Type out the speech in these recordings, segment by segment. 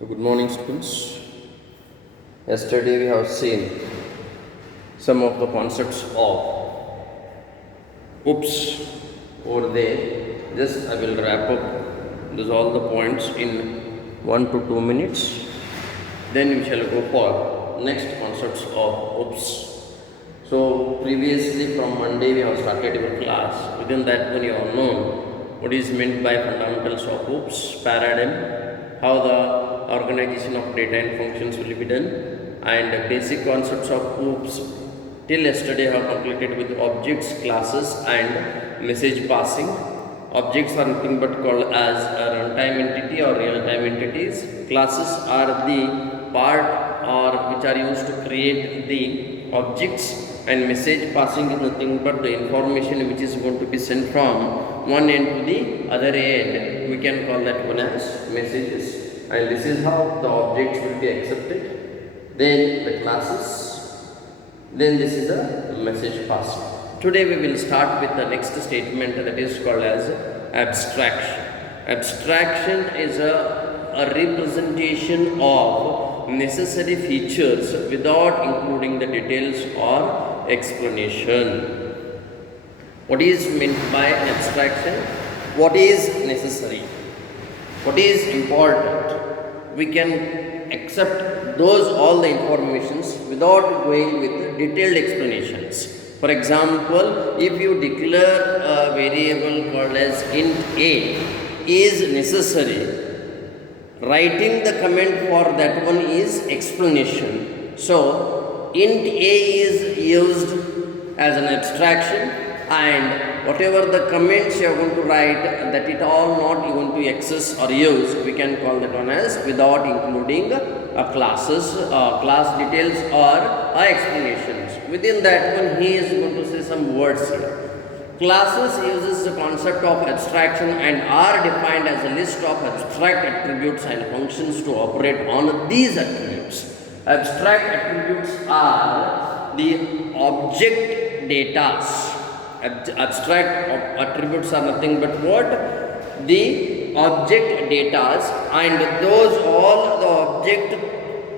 So, good morning, students. Yesterday we have seen some of the concepts of oops over there. Just I will wrap up these all the points in 1 to 2 minutes. Then we shall go for next concepts of oops. So, previously from Monday we have started your class. Within that one you have known what is meant by fundamentals of oops, paradigm, how the organization of data and functions will be done, and basic concepts of oops. Till yesterday I have completed with objects, classes and message passing. Objects are nothing but called as a runtime entity or real-time entities. Classes are the part or which are used to create the objects, and message passing is nothing but the information which is going to be sent from one end to the other end. We can call that one as messages. And this is how the objects will be accepted, then the classes, then this is a message passing. Today we will start with the next statement that is called as abstraction. Abstraction is a representation of necessary features without including the details or explanation. What is meant by abstraction? What is necessary? What is important? We can accept those all the informations without going with detailed explanations. For example, if you declare a variable called as int a is necessary, writing the comment for that one is explanation. So, int a is used as an abstraction, and whatever the comments you are going to write, that it all not going to access or use, we can call that one as without including classes, class details or explanations. Within that one he is going to say some words here. Classes uses the concept of abstraction and are defined as a list of abstract attributes and functions to operate on these attributes. Abstract attributes are the object datas. Abstract attributes are nothing but what? The object datas, and those all the object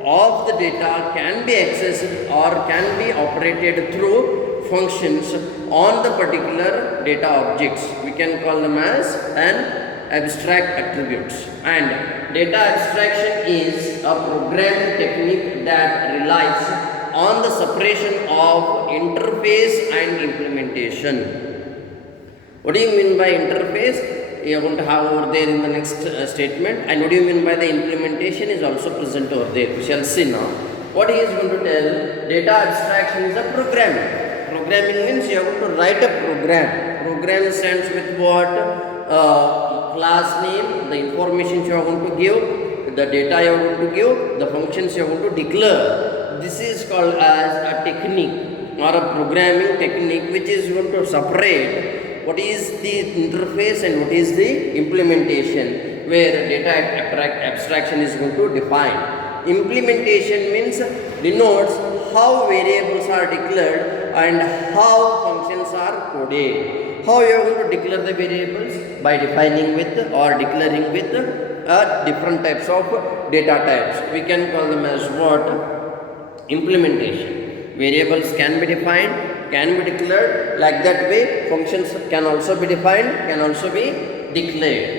of the data can be accessed or can be operated through functions on the particular data objects. We can call them as an abstract attributes. And data abstraction is a programming technique that relies on the separation of interface and implementation. What do you mean by interface? You are going to have over there in the next statement. And what do you mean by the implementation is also present over there. We shall see now. What he is going to tell, data abstraction is a programming. Programming means you are going to write a program. Program stands with what? Class name, the information you are going to give, the data you are going to give, the functions you are going to declare. This is called as a technique or a programming technique which is going to separate what is the interface and what is the implementation, where data abstraction is going to define. Implementation means denotes how variables are declared and how functions are coded. How you are going to declare the variables? By defining with or declaring with different types of data types. We can call them as what? Implementation. Variables can be defined, can be declared. Like that way, functions can also be defined, can also be declared.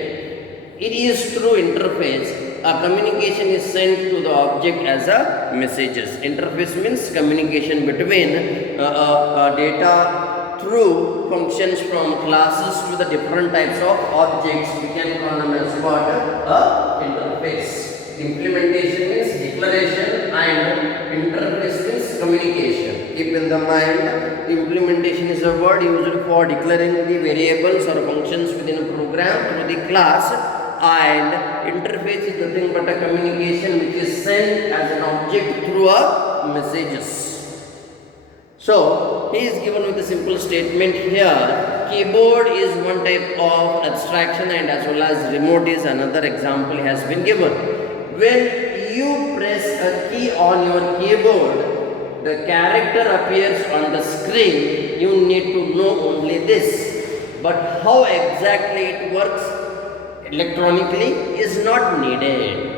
It is through interface. A communication is sent to the object as a messages. Interface means communication between data through functions from classes to the different types of objects. We can call them as what? A interface. Implementation means declaration and interface means communication. Keep in the mind, implementation is a word used for declaring the variables or functions within a program through the class, and interface is nothing but a communication which is sent as an object through a messages. So, he is given with a simple statement here. Keyboard is one type of abstraction, and as well as remote is another example has been given. When you press a key on your keyboard, the character appears on the screen. You need to know only this. But how exactly it works electronically is not needed.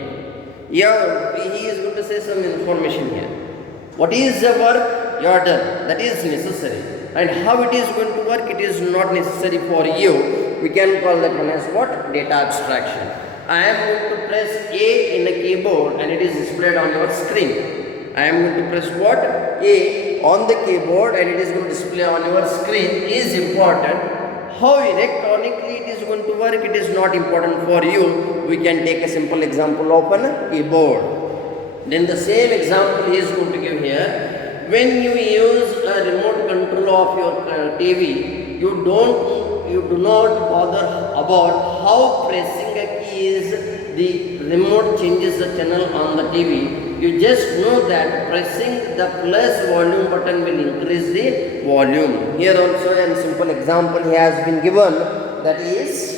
Yeah, he is going to say some information here. What is the work you are done? That is necessary. And how it is going to work? It is not necessary for you. We can call that one as what? Data abstraction. I am going to press A in a keyboard and it is displayed on your screen. I am going to press what? A on the keyboard and it is going to display on your screen is important. How electronically it is going to work, it is not important for you. We can take a simple example of a keyboard. Then the same example he is going to give here. When you use a remote control of your TV, you do not bother about how pressing a key is the remote changes the channel on the TV. You just know that pressing the plus volume button will increase the volume. Here also a simple example he has been given, that is,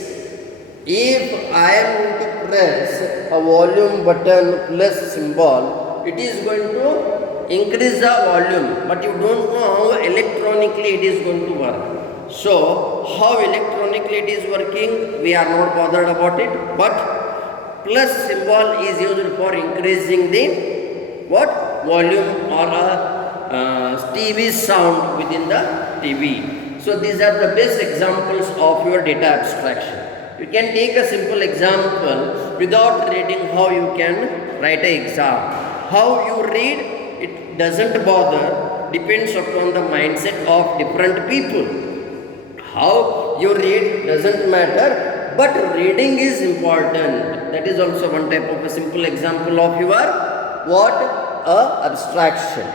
if I am going to press a volume button plus symbol, it is going to increase the volume, but you don't know how electronically it is going to work. So, how electronically it is working, we are not bothered about it, but plus symbol is used for increasing the what? Volume or TV sound within the TV. So, these are the best examples of your data abstraction. You can take a simple example without reading how you can write an exam. How you read, it doesn't bother, depends upon the mindset of different people. How you read doesn't matter, but reading is important. That is also one type of a simple example of your what? A abstraction.